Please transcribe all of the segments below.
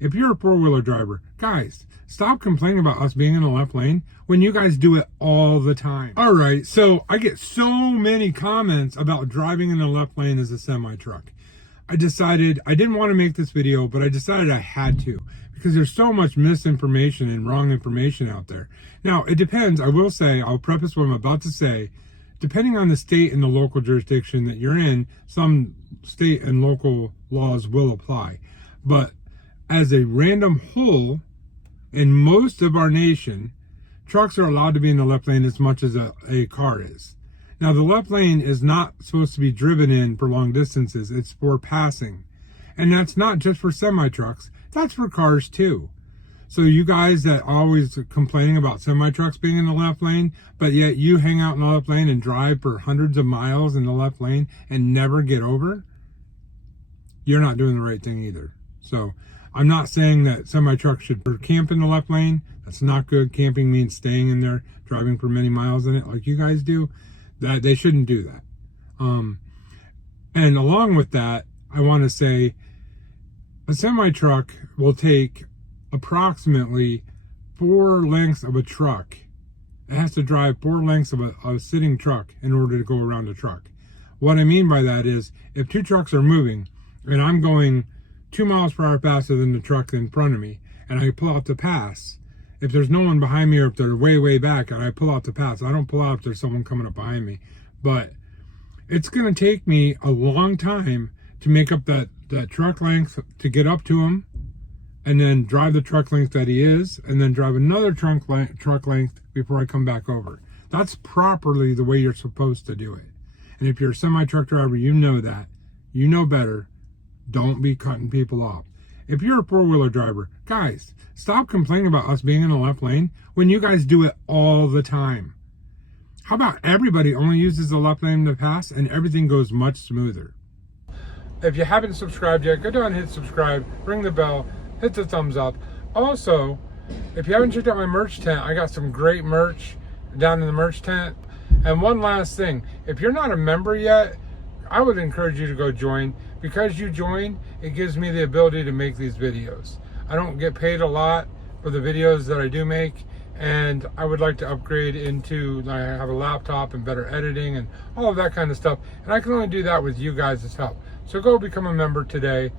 If you're a four-wheeler driver, guys, stop complaining about us being in the left lane when you guys do it all the time. All right, so I get so many comments about driving in the left lane as a semi-truck. I decided I didn't want to make this video, but I decided I had to because there's so much misinformation and wrong information out there. Now, it depends. I will say, I'll preface what I'm about to say. Depending on the state and the local jurisdiction that you're in, some state and local laws will apply. But as a random whole, in most of our nation, trucks are allowed to be in the left lane as much as a car is. Now, the left lane is not supposed to be driven in for long distances. It's for passing. And that's not just for semi-trucks. That's for cars too. So you guys that always complaining about semi-trucks being in the left lane, but yet you hang out in the left lane and drive for hundreds of miles in the left lane and never get over, you're not doing the right thing either. So I'm not saying that semi-trucks should camp in the left lane. That's not good. Camping means staying in there, driving for many miles in it like you guys do. That they shouldn't do that. And along with that, I want to say a semi-truck will take approximately 4 lengths of a truck. It has to drive 4 lengths of a sitting truck in order to go around a truck. What I mean by that is if 2 trucks are moving and I'm going 2 miles per hour faster than the truck in front of me and I pull out to pass, if there's no one behind me or if they're way, way back and I pull out to pass, I don't pull out if there's someone coming up behind me. But it's going to take me a long time to make up that truck length to get up to him and then drive the truck length that he is and then drive another truck length before I come back over. That's properly the way you're supposed to do it. And if you're a semi-truck driver, you know that. You know better. Don't be cutting people off. If you're a four-wheeler driver, guys, stop complaining about us being in the left lane when you guys do it all the time. How about everybody only uses the left lane to pass and everything goes much smoother? If you haven't subscribed yet, go down and hit subscribe, ring the bell, hit the thumbs up. Also, if you haven't checked out my merch tent, I got some great merch down in the merch tent. And one last thing, if you're not a member yet, I would encourage you to go join. Because you join, it gives me the ability to make these videos. I don't get paid a lot for the videos that I do make, and I would like to upgrade into, I have a laptop and better editing and all of that kind of stuff. And I can only do that with you guys' help. So go become a member today.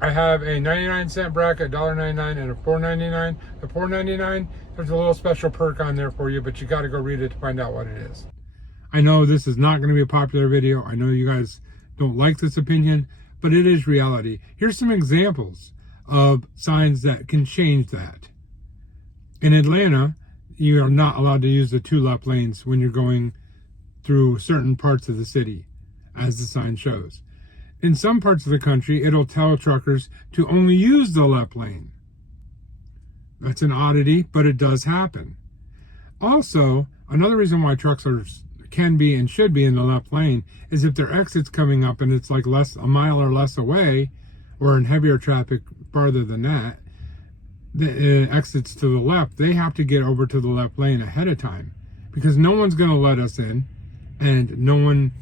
I have a 99-cent bracket, $1.99, and a $4.99. The $4.99, there's a little special perk on there for you, but you got to go read it to find out what it is. I know this is not going to be a popular video. I know you guys don't like this opinion, but it is reality. Here's some examples of signs that can change that. In Atlanta, you are not allowed to use the 2 left lanes when you're going through certain parts of the city, as the sign shows. In some parts of the country, it'll tell truckers to only use the left lane. That's an oddity, but it does happen. Also, another reason why trucks can be and should be in the left lane is if their exit's coming up and it's like a mile or less away, or in heavier traffic farther than that, the exits to the left, they have to get over to the left lane ahead of time because no one's going to let us in, and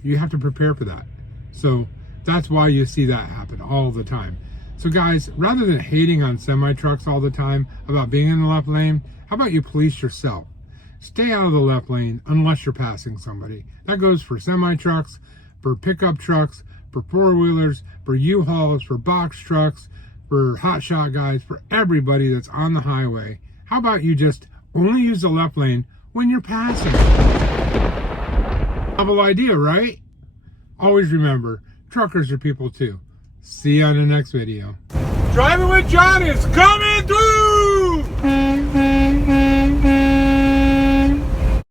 you have to prepare for that. So that's why you see that happen all the time. So guys, rather than hating on semi-trucks all the time about being in the left lane, how about you police yourself? Stay out of the left lane unless you're passing somebody. That goes for semi-trucks, for pickup trucks, for four-wheelers, for U-Hauls, for box trucks, for hotshot guys, for everybody that's on the highway. How about you just only use the left lane when you're passing? Novel idea, right? Always remember, truckers are people too. See you on the next video. Driving with John is coming!